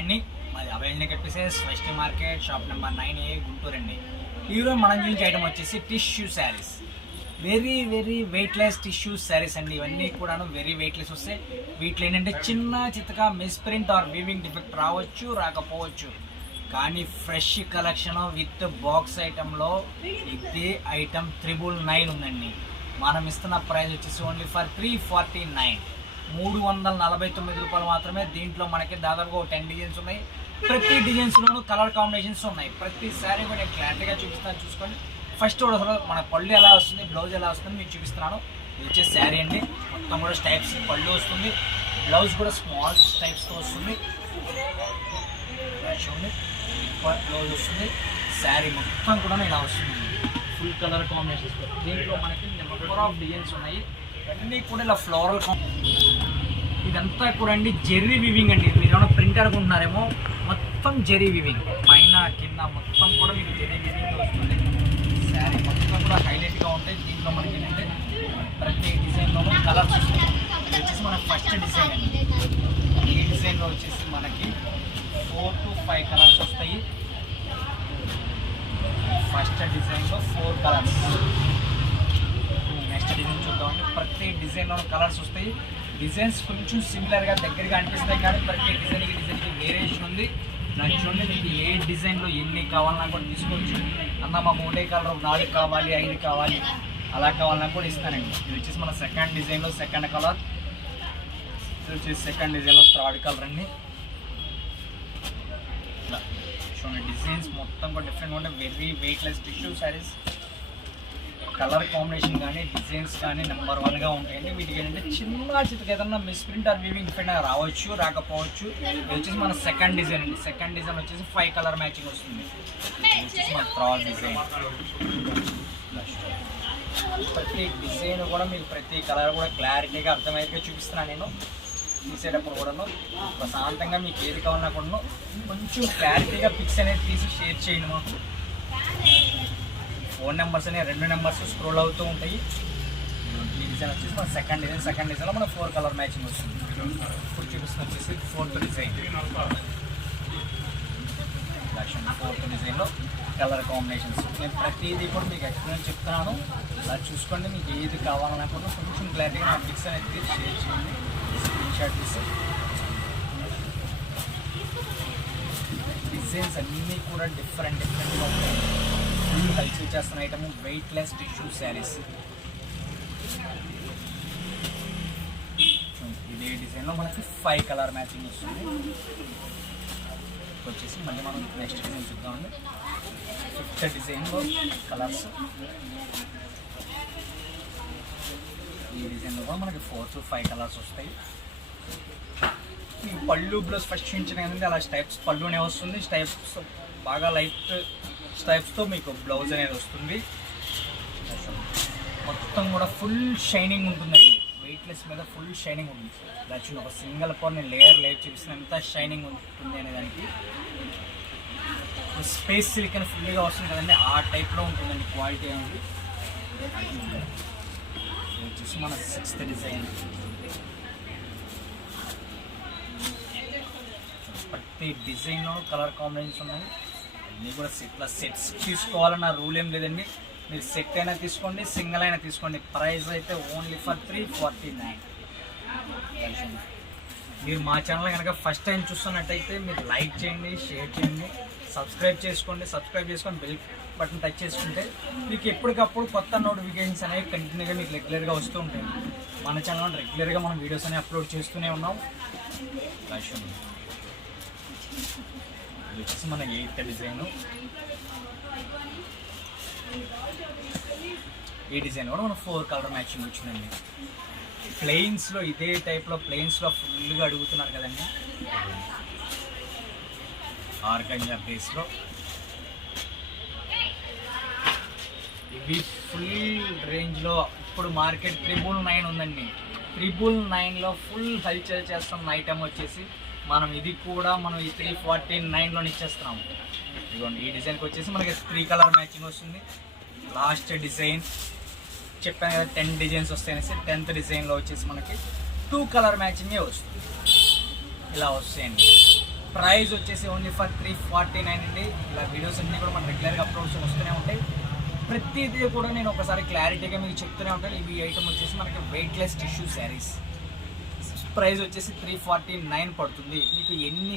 అండి మాది అవైలబుల్ కనిపిసేస్ west market shop number 9A Guntur అండి. ఈరోజు మనం చూపించే ఐటమ్ వచ్చేసి tissue saris. Very weightless tissue saris అండి. ఇవన్నీ కూడాను వెరీ వెయిట్లెస్ వస్తాయి. వీటిలో ఏంటంటే చిన్న చిత్తగా మిస్ప్రింట్ ఆర్ వీవింగ్ డిఫెక్ట్ రావచ్చు, రాకపోవచ్చు. కానీ ఫ్రెష్ కలెక్షన్ విత్ బాక్స్ ఐటెంలో ఇదే ఐటమ్ 999 ఉందండి. మనం ఇస్తున్న ప్రైస్ వచ్చేసి ఓన్లీ ఫర్ 349, 349 రూపాయలు మాత్రమే. దీంట్లో మనకి దాదాపుగా 10 డిజైన్స్ ఉన్నాయి. ప్రతి డిజైన్స్లోనూ కలర్ కాంబినేషన్స్ ఉన్నాయి. ప్రతి శారీ కూడా నేను క్లారిటీగా చూపిస్తాను, చూసుకోండి. ఫస్ట్ కూడా అసలు మన పళ్ళు ఎలా వస్తుంది, బ్లౌజ్ ఎలా వస్తుంది మీకు చూపిస్తున్నాను. ఇది వచ్చే శారీ అండి. మొత్తం కూడా స్టైప్స్ పళ్ళు వస్తుంది, బ్లౌజ్ కూడా స్మాల్ స్టైప్స్తో వస్తుంది. చూడండి, బ్లౌజ్ వస్తుంది. శారీ మొత్తం కూడా ఇలా వస్తుంది, ఫుల్ కలర్ కాంబినేషన్స్. దీంట్లో మనకి నెంబర్ ఆఫ్ డిజైన్స్ ఉన్నాయి. అన్నీ కూడా ఇలా ఫ్లోరల్ ఇదంతా కూడా అండి జెర్రీ వివింగ్ అండి. మీరు ఏమైనా ప్రింట్ అనుకుంటున్నారేమో, మొత్తం జెర్రీ వివింగ్. పైన కింద మొత్తం కూడా మీకు జెర్రీ వివింగ్ వస్తుంది. శారీ మొత్తం కూడా హైలైట్గా ఉంటాయి. దీంట్లో మనకి ఏంటంటే ప్రతి డిజైన్లో కలర్స్ వస్తాయి. ఇది వచ్చేసి మన ఫస్ట్ డిజైన్ అండి. ఈ డిజైన్లో వచ్చేసి మనకి 4 to 5 కలర్స్ వస్తాయి. ఫస్ట్ డిజైన్లో 4 కలర్స్. నెక్స్ట్ డిజైన్ చూద్దామండి. ప్రతి డిజైన్లో కలర్స్ వస్తాయి. డిజైన్స్ కొంచెం సిమిలర్గా దగ్గరగా అనిపిస్తాయి, కానీ ప్రతి డిజైన్కి వేరియేషన్ ఉంది. నాకు చూడండి, మీకు ఏ డిజైన్లో ఎన్ని కావాలన్నా కూడా తీసుకోవచ్చు. అన్న మాకు ఒకటే కలర్ 4 కావాలి, 5 కావాలి, అలా కావాలన్నా కూడా ఇస్తానండి. ఇది వచ్చేసి మన సెకండ్ డిజైన్లో సెకండ్ కలర్. ఇది వచ్చేసి సెకండ్ డిజైన్లో థర్డ్ కలర్ అండి. ఇలా చూడండి, డిజైన్స్ మొత్తం కూడా డిఫరెంట్గా ఉంటాయి. Very weightless tissue saris. Colour combination కానీ డిజైన్స్ కానీ నెంబర్ 1గా ఉంటాయండి. వీటికి ఏంటంటే చిన్న చిత్తకి ఏదన్నా మిస్ప్రింట్ ఆర్ వీవింగ్ డిఫెక్ట్ రావచ్చు, రాకపోవచ్చు. ఇది వచ్చేసి మన సెకండ్ డిజైన్ అండి. సెకండ్ డిజైన్ వచ్చేసి 5 కలర్ మ్యాచింగ్ వస్తుంది. ఇది వచ్చేసి మన థర్డ్ డిజైన్. ప్రతి డిజైన్ కూడా మీకు ప్రతి కలర్ కూడా క్లారిటీగా అర్థమయ్యేగా చూపిస్తున్నాను నేను. తీసేటప్పుడు కూడాను ప్రశాంతంగా మీకు ఏది కావాలన్నా కూడా కొంచెం క్లారిటీగా పిక్స్ అనేది తీసి షేర్ చేయండి. మాకు ఫోన్ నెంబర్స్ అనేవి 2 నెంబర్స్ స్క్రోల్ అవుతూ ఉంటాయి. ఈ డిజైన్ వచ్చేసి మన సెకండ్ డిజైన్లో మన 4 కలర్ మ్యాచింగ్ వస్తుంది. ఇప్పుడు చూపిస్తుంది వచ్చేసి 4th డిజైన్. 4th డిజైన్లో కలర్ కాంబినేషన్స్. నేను ప్రతిదీ కూడా మీకు ఎక్స్ప్లెయిన్ చెప్తున్నాను. అలా చూసుకోండి. మీకు ఏది కావాలన్నా కూడా కొంచెం క్లారిటీగా నా పిక్స్ అనేది షేర్ చేయండి, స్క్రీన్ షాట్ తీసి. డిజైన్స్ అన్నీ కూడా డిఫరెంట్గా ఉంటాయి. ఫుల్ హైలైట్ చేస్తున్న ఐటమ్ వెయిట్లెస్ టిష్యూ శారీస్. ఇదే డిజైన్లో మనకి 5 కలర్ మ్యాచింగ్ వస్తుంది. వచ్చేసి మళ్ళీ మనం నెక్స్ట్ డిజైన్ చూద్దామండి. 5th డిజైన్లో కలర్స్. ఈ డిజైన్లో కూడా మనకి 4 to 5 కలర్స్ వస్తాయి. ఈ పళ్ళు బ్లౌజ్ ఫస్ట్ చూపించిన ఏంటంటే అలా స్టైప్స్ పళ్ళునే వస్తుంది. స్టైప్స్ బాగా లైట్ స్టైప్స్తో మీకు బ్లౌజ్ అనేది వస్తుంది. మొత్తం కూడా ఫుల్ షైనింగ్ ఉంటుందండి. వెయిట్లెస్ మీద ఫుల్ షైనింగ్ ఉంటుంది. ఇలా చూడండి, ఒక సింగిల్ పౌర్ నేను లేయర్ చూపిస్తున్న ఎంత షైనింగ్ ఉంటుంది అనే దానికి. స్పేస్ సిల్క్ అని ఫుల్గా వస్తుంది కదండి, ఆ టైప్లో ఉంటుందండి క్వాలిటీ అనేది. ఇది వచ్చేసి మన 6th డిజైన్. ప్రతి డిజైన్ కలర్ కాంబినేషన్స్ ఉన్నాయి. అన్నీ కూడా ఇట్లా సెట్స్ తీసుకోవాలన్న రూల్ ఏం లేదండి. మీరు సెట్ అయినా తీసుకోండి, సింగిల్ అయినా తీసుకోండి. ప్రైస్ అయితే ఓన్లీ ఫర్ 349. మీరు మా ఛానల్ కనుక ఫస్ట్ టైం చూస్తున్నట్టయితే మీరు లైక్ చేయండి, షేర్ చేయండి, సబ్స్క్రైబ్ చేసుకొని బెల్ బటన్ టచ్ చేసుకుంటే మీకు ఎప్పటికప్పుడు కొత్త నోటిఫికేషన్స్ అనేవి కంటిన్యూగా మీకు రెగ్యులర్గా వస్తూ ఉంటాయి. మన ఛానల్లో రెగ్యులర్గా మనం వీడియోస్ అనేవి అప్లోడ్ చేస్తూనే ఉన్నాం. ఇది వచ్చేసి మన 8th డిజైన్. ఈ డిజైన్ కూడా మన 4 కలర్ మ్యాచింగ్ వచ్చిందండి. ప్లెయిన్స్లో ఇదే టైప్లో ప్లెయిన్స్లో ఫుల్గా అడుగుతున్నారు కదండి. ఆర్గంజా బేస్లో ఇవి ఫుల్ రేంజ్లో ఇప్పుడు మార్కెట్ 999 ఉందండి. 999లో ఫుల్ హల్చల్ చేస్తున్న ఐటమ్ వచ్చేసి మనం ఇది కూడా మనం ఈ 349లో ఇచ్చేస్తున్నాము. ఇదిగోండి, ఈ డిజైన్కి వచ్చేసి మనకి 3 కలర్ మ్యాచింగ్ వస్తుంది. లాస్ట్ డిజైన్ చెప్పాను కదా 10 డిజైన్స్ వస్తాయనేసి. 10th డిజైన్లో వచ్చేసి మనకి 2 కలర్ మ్యాచింగే వస్తుంది. ఇలా వస్తాయండి. ప్రైస్ వచ్చేసి ఓన్లీ ఫర్ 349 అండి. ఇలా వీడియోస్ అన్నీ కూడా మన రెగ్యులర్గా అప్లోడ్స్ వస్తూనే ఉంటాయి. ప్రతిదీ కూడా నేను ఒకసారి క్లారిటీగా మీకు చెప్తూనే ఉంటాను. ఇవి ఐటమ్ వచ్చేసి మనకి వెయిట్లెస్ టిష్యూ శారీస్. ప్రైస్ వచ్చేసి 349 పడుతుంది. మీకు ఎన్ని